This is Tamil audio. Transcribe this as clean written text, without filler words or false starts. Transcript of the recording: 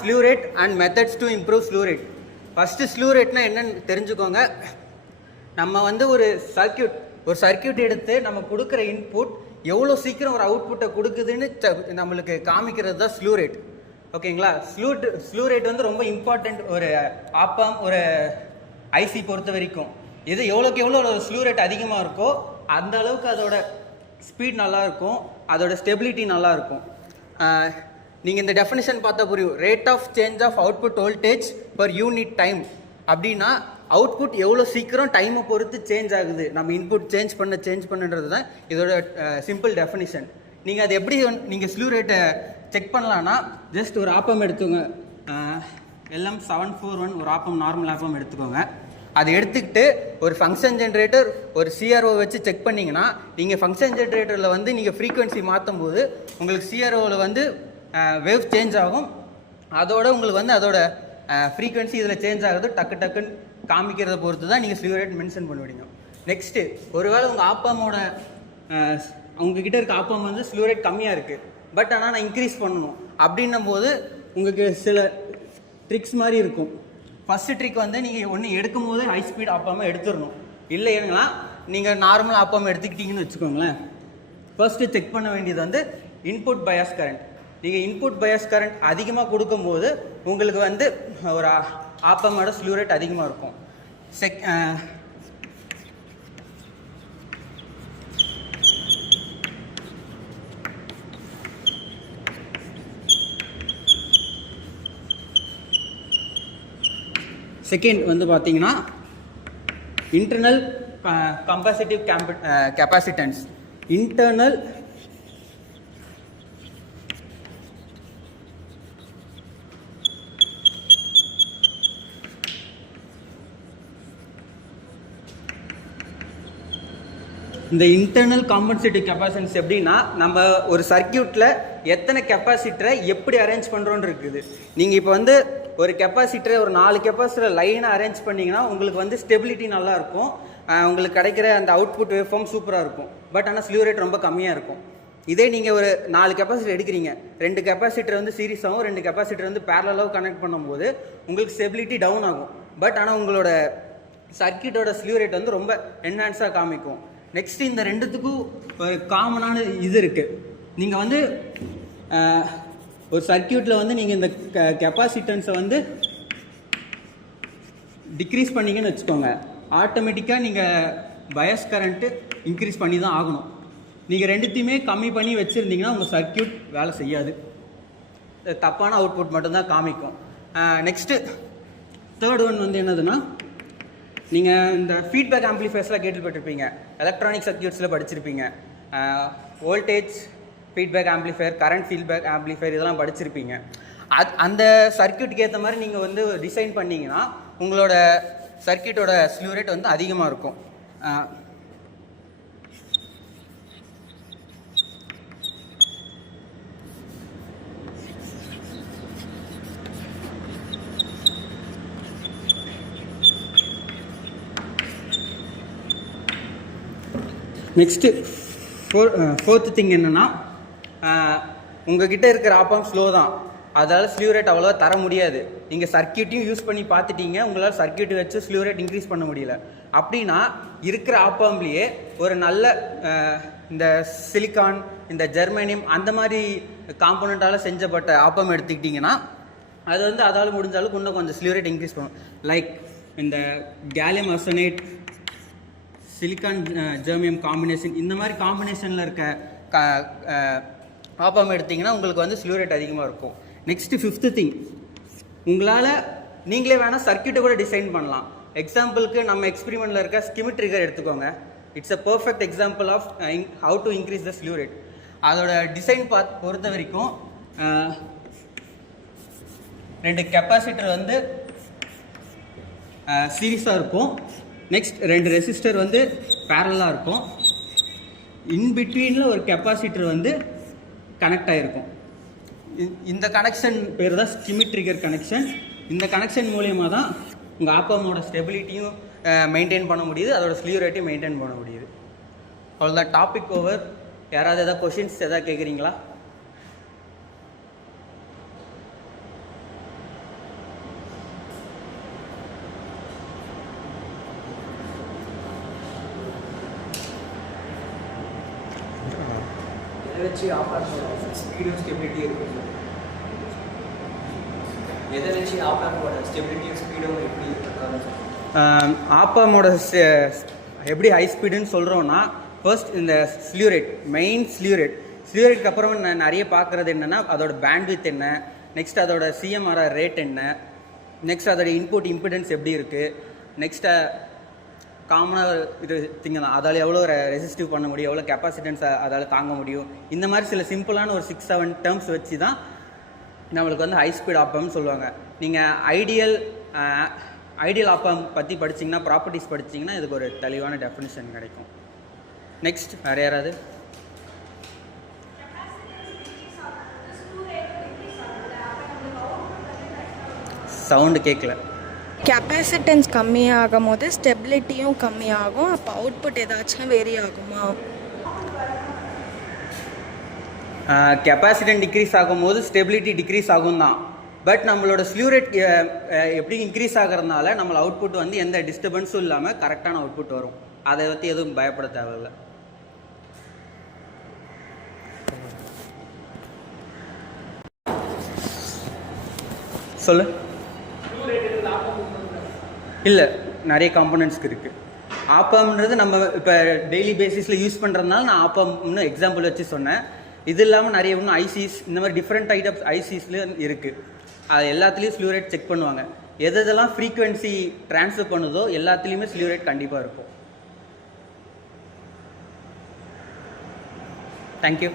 Slew rate and methods to improve slew rate. First slew ரேட்னா என்னன்னு தெரிஞ்சுக்கோங்க. நம்ம வந்து ஒரு சர்க்கியூட் எடுத்து நம்ம கொடுக்குற இன்புட் எவ்வளோ சீக்கிரம் ஒரு அவுட்புட்டை கொடுக்குதுன்னு நம்மளுக்கு காமிக்கிறது தான் ஸ்லூ ரேட். ஓகேங்களா? ஸ்லூ ரேட் வந்து ரொம்ப இம்பார்ட்டண்ட் ஒரு ஆப்பாம் ஒரு ஐசி பொறுத்த வரைக்கும். இது எவ்வளோக்கு எவ்வளோ ஸ்லூ ரேட் அதிகமாக இருக்கோ அந்த அளவுக்கு அதோட ஸ்பீட் நல்லாயிருக்கும், அதோட ஸ்டெபிலிட்டி நல்லாயிருக்கும். நீங்கள் இந்த டெஃபினிஷன் பார்த்தா புரியும். Rate of change of output voltage per unit time அப்படின்னா அவுட்புட் எவ்வளோ சீக்கிரம் டைமை பொறுத்து சேஞ்ச் ஆகுது, நம்ம இன்புட் சேஞ்ச் பண்ணுன்றது தான் இதோட சிம்பிள் டெஃபினிஷன். நீங்கள் அது எப்படி நீங்கள் ஸ்லூ ரேட்டை செக் பண்ணலான்னா ஜஸ்ட் ஒரு ஆப்பம் எடுத்துக்கோங்க. LM741 ஒரு ஆப்பம், நார்மல் ஆப்பம் எடுத்துக்கோங்க. அதை எடுத்துக்கிட்டு ஒரு ஃபங்க்ஷன் ஜென்ரேட்டர் ஒரு சிஆர்ஓ வச்சு செக் பண்ணிங்கன்னா நீங்கள் ஃபங்க்ஷன் ஜென்ரேட்டரில் வந்து நீங்கள் ஃப்ரீக்வன்சி மாற்றும் போது உங்களுக்கு சிஆர்ஓவில் வந்து வேவ் சேஞ்ச் ஆகும். அதோட உங்களுக்கு வந்து அதோட ஃப்ரீக்வன்சி இதில் சேஞ்ச் ஆகுது டக்குன்னு காமிக்கிறத பொறுத்து தான் நீங்கள் ஸ்லீவ் ரேட் மென்ஷன் பண்ணுவீங்க. நெக்ஸ்ட்டு ஒருவேளை உங்கள் ஆப்பாமோட உங்ககிட்ட இருக்க ஆப்பம் வந்து ஸ்லீவ் ரேட் கம்மியாக இருக்குது, பட் ஆனால் நான் இன்க்ரீஸ் பண்ணணும் அப்படின்னும் போது உங்களுக்கு சில ட்ரிக்ஸ் மாதிரி இருக்கும். ஃபஸ்ட்டு ட்ரிக் வந்து நீங்கள் ஒன்று எடுக்கும் போது ஹை ஸ்பீட் ஆப்பாமல் எடுத்துடணும். இல்லைன்னா நீங்கள் நார்மல் ஆப்பாமல் எடுத்துக்கிட்டீங்கன்னு வச்சுக்கோங்களேன். ஃபர்ஸ்ட்டு செக் பண்ண வேண்டியது வந்து இன்புட் பயாஸ் கரண்ட். நீங்கள் இன்புட் பயாஸ் கரண்ட் அதிகமாக கொடுக்கும்போது உங்களுக்கு வந்து ஒரு ஆப்பமோட ஸ்லூ ரேட் அதிகமாக இருக்கும். செகண்ட் வந்து பார்த்தீங்கன்னா இன்டர்னல் கம்பாசிட்டிவ் கெப்பாசிட்டன்ஸ். இன்டர்னல் இந்த இன்டர்னல் காம்பன்சேட்டிவ் கெப்பாசிட்டன்ஸ் எப்படின்னா நம்ம ஒரு சர்க்கியூட்டில் எத்தனை கெப்பாசிட்டரை எப்படி அரேஞ்ச் பண்ணுறோன்னு இருக்குது. நீங்கள் இப்போ வந்து ஒரு கெப்பாசிட்டரை ஒரு 4 கெப்பாசிட்டரை லைனாக அரேஞ்ச் பண்ணிங்கன்னா உங்களுக்கு வந்து ஸ்டெபிலிட்டி நல்லாயிருக்கும், உங்களுக்கு கிடைக்கிற அந்த அவுட்புட் வேவ் ஃபார்ம் சூப்பராக இருக்கும். பட் ஆனால் ஸ்லீவ் ரேட் ரொம்ப கம்மியாக இருக்கும். இதே நீங்கள் ஒரு 4 கெப்பாசிட்டர் எடுக்கிறீங்க, 2 கெப்பாசிட்டர் வந்து சீரிஸாகவும் 2 கெப்பாசிட்டர் வந்து பேரலாகவும் கனெக்ட் பண்ணும்போது உங்களுக்கு ஸ்டெபிலிட்டி டவுன் ஆகும். பட் ஆனால் உங்களோட சர்க்கியூட்டோட ஸ்லீவ் ரேட் வந்து ரொம்ப என்ஹான்ஸாக காமிக்கும். நெக்ஸ்ட் இந்த ரெண்டுத்துக்கும் ஒரு காமனான இது இருக்குது. நீங்கள் வந்து ஒரு சர்க்கியூட்டில் வந்து நீங்கள் இந்த கெப்பாசிட்டன்ஸை வந்து டிக்ரீஸ் பண்ணிங்கன்னு வச்சுக்கோங்க, ஆட்டோமேட்டிக்காக நீங்கள் பயாஸ் கரண்ட்டு இன்க்ரீஸ் பண்ணி தான் ஆகணும். நீங்கள் ரெண்டுத்தையுமே கம்மி பண்ணி வச்சுருந்தீங்கன்னா உங்கள் சர்க்கியூட் வேலை செய்யாது, தப்பான அவுட்புட் மட்டும்தான் காமிக்கும். நெக்ஸ்ட்டு தேர்ட் ஒன் வந்து என்னதுன்னா, நீங்கள் இந்த ஃபீட்பேக் ஆம்ப்ளிஃபையர்ஸ்லாம் கேட்டுப்பட்டிருப்பீங்க, எலக்ட்ரானிக் சர்க்கியூட்ஸில் படிச்சிருப்பீங்க. Voltage feedback amplifier, current feedback amplifier இதெல்லாம் படிச்சிருப்பீங்க. அந்த சர்க்கியூட்டுக்கு ஏற்ற மாதிரி நீங்கள் வந்து டிசைன் பண்ணிங்கன்னா உங்களோட சர்க்கியூட்டோட ஸ்லீவ் ரேட் வந்து அதிகமாக இருக்கும். நெக்ஸ்ட்டு ஃபோர்த்து திங் என்னென்னா, உங்ககிட்ட இருக்கிற ஆப்பாம் ஸ்லோ தான், அதால் ஸ்லீவ் ரேட் அவ்வளோவா தர முடியாது. நீங்கள் சர்க்கியூட்டையும் யூஸ் பண்ணி பார்த்துட்டீங்க, உங்களால் சர்க்கியூட் வச்சு ஸ்லீவ் ரேட் இன்க்ரீஸ் பண்ண முடியல. அப்படின்னா இருக்கிற ஆப்பாம்லேயே ஒரு நல்ல இந்த சிலிக்கான், இந்த ஜெர்மனியம் அந்த மாதிரி காம்போனண்ட்டால் செஞ்சப்பட்ட ஆப்பம் எடுத்துக்கிட்டிங்கன்னா அது வந்து அதால் முடிஞ்சாலும் இன்னும் கொஞ்சம் ஸ்லீவ் ரேட் இன்க்ரீஸ் பண்ணும். லைக் இந்த கேலியம் ஆர்சனேட், சிலிக்கான் ஜெர்மியம் காம்பினேஷன், இந்த மாதிரி காம்பினேஷனில் இருக்க ஆப்பாம் எடுத்திங்கன்னா உங்களுக்கு வந்து ஸ்லீவ் ரேட் அதிகமாக இருக்கும். நெக்ஸ்ட்டு ஃபிஃப்த்து திங், உங்களால் நீங்களே வேணால் சர்க்கியூட்டை கூட டிசைன் பண்ணலாம். எக்ஸாம்பிளுக்கு நம்ம எக்ஸ்பெரிமெண்ட்டில் இருக்க ஸ்கிமிட் ட்ரிகர் எடுத்துக்கோங்க. It's a perfect example of how to increase the slew rate. அதோட டிசைன் பொறுத்த வரைக்கும் 2 கெப்பாசிட்டர் வந்து சீரிஸாக இருக்கும். நெக்ஸ்ட் 2 ரெசிஸ்டர் வந்து பேரலாக இருக்கும். இன்பிட்வீனில் ஒரு கெப்பாசிட்டர் வந்து கனெக்ட் ஆகிருக்கும். இந்த கனெக்ஷன் பேர் தான் ஸ்கிமிட் ட்ரிகர் கனெக்ஷன். இந்த கனெக்ஷன் மூலயமா தான் உங்கள் ஆப்பாமோட ஸ்டெபிலிட்டியும் மெயின்டைன் பண்ண முடியுது, அதோட ஸ்லீவ் ரேட்டையும் மெயின்டைன் பண்ண முடியுது. அவ்வளோதான், டாபிக் ஓவர். யாராவது எதாவது கொஷின்ஸ் எதாவது கேட்குறீங்களா? எதை வச்சு ஆப்ராம்போட ஸ்பீடும் ஸ்டெபிலிட்டி இருக்கும் சார்? எதை வச்சு ஆப்ராம்போட ஸ்டெபிலிட்டியும் ஸ்பீடும் எப்படி இருக்காங்க சார்? ஆப்பாமோட எப்படி ஹை ஸ்பீடுன்னு சொல்கிறோன்னா ஃபர்ஸ்ட் இந்த ஸ்லியூரேட், மெயின் ஸ்லியூரேட்க்கு அப்புறம் நான் நிறைய பார்க்குறது என்னென்னா அதோட பேண்ட்வித் என்ன, நெக்ஸ்ட் அதோட சிஎம்ஆர்ஆர் ரேட் என்ன, நெக்ஸ்ட் அதோட இன்புட் இம்பிடன்ஸ் எப்படி இருக்குது, நெக்ஸ்ட்டு காமனாக இது திங்க தான் அதால் எவ்வளோ ரெசிஸ்டிவ் பண்ண முடியும், எவ்வளோ கெப்பாசிட்டன்ஸ் அதால் தாங்க முடியும். இந்த மாதிரி சில சிம்பிளான ஒரு 6-7 டேர்ம்ஸ் வச்சு தான் நம்மளுக்கு வந்து ஹை ஸ்பீட் ஆப்பம்னு சொல்லுவாங்க. நீங்கள் ஐடியல் ஆப்பம் பற்றி படிச்சிங்கன்னா, ப்ராப்பர்ட்டிஸ் படிச்சிங்கன்னா இதுக்கு ஒரு தெளிவான டெஃபினிஷன் கிடைக்கும். நெக்ஸ்ட் வேறு யாராவது? சவுண்டு கேட்கல. கெப்பாசிட்டன்ஸ் கம்மியாகும் போது ஸ்டெபிலிட்டியும் கம்மியாகும். அப்போ அவுட்புட் ஏதாச்சும் வேரி ஆகுமா? கெப்பாசிட்டன்ஸ் டிக்ரீஸ் ஆகும்போது ஸ்டெபிலிட்டி டிக்ரீஸ் ஆகும் தான். பட் நம்மளோட ஸ்லியூரேட் எப்படி இன்க்ரீஸ் ஆகிறதுனால நம்மளோட அவுட்புட் வந்து எந்த டிஸ்டர்பன்ஸும் இல்லாமல் கரெக்டான அவுட்புட் வரும். அதை பற்றி எதுவும் பயப்பட தேவையில்லை. சொல்லு. இல்லை, நிறைய காம்பனன்ட்ஸ்க்கு இருக்குது. ஆப்பம்ன்றது நம்ம இப்போ டெய்லி பேசிஸில் யூஸ் பண்ணுறதுனால நான் ஆப்பம்னு எக்ஸாம்பிள் வச்சு சொன்னேன். இது இல்லாமல் நிறைய இன்னும் ஐசிஸ், இந்த மாதிரி டிஃப்ரெண்ட் டைப்ஸ் ஐசிஸ்லேயும் இருக்குது. அது எல்லாத்துலேயும் ஸ்லியூரேட் செக் பண்ணுவாங்க. எதெல்லாம் ஃப்ரீக்குவென்சி ட்ரான்ஸ்ஃபர் பண்ணுதோ எல்லாத்துலேயுமே ஸ்லியூரேட் கண்டிப்பாக இருக்கும். தேங்க்யூ.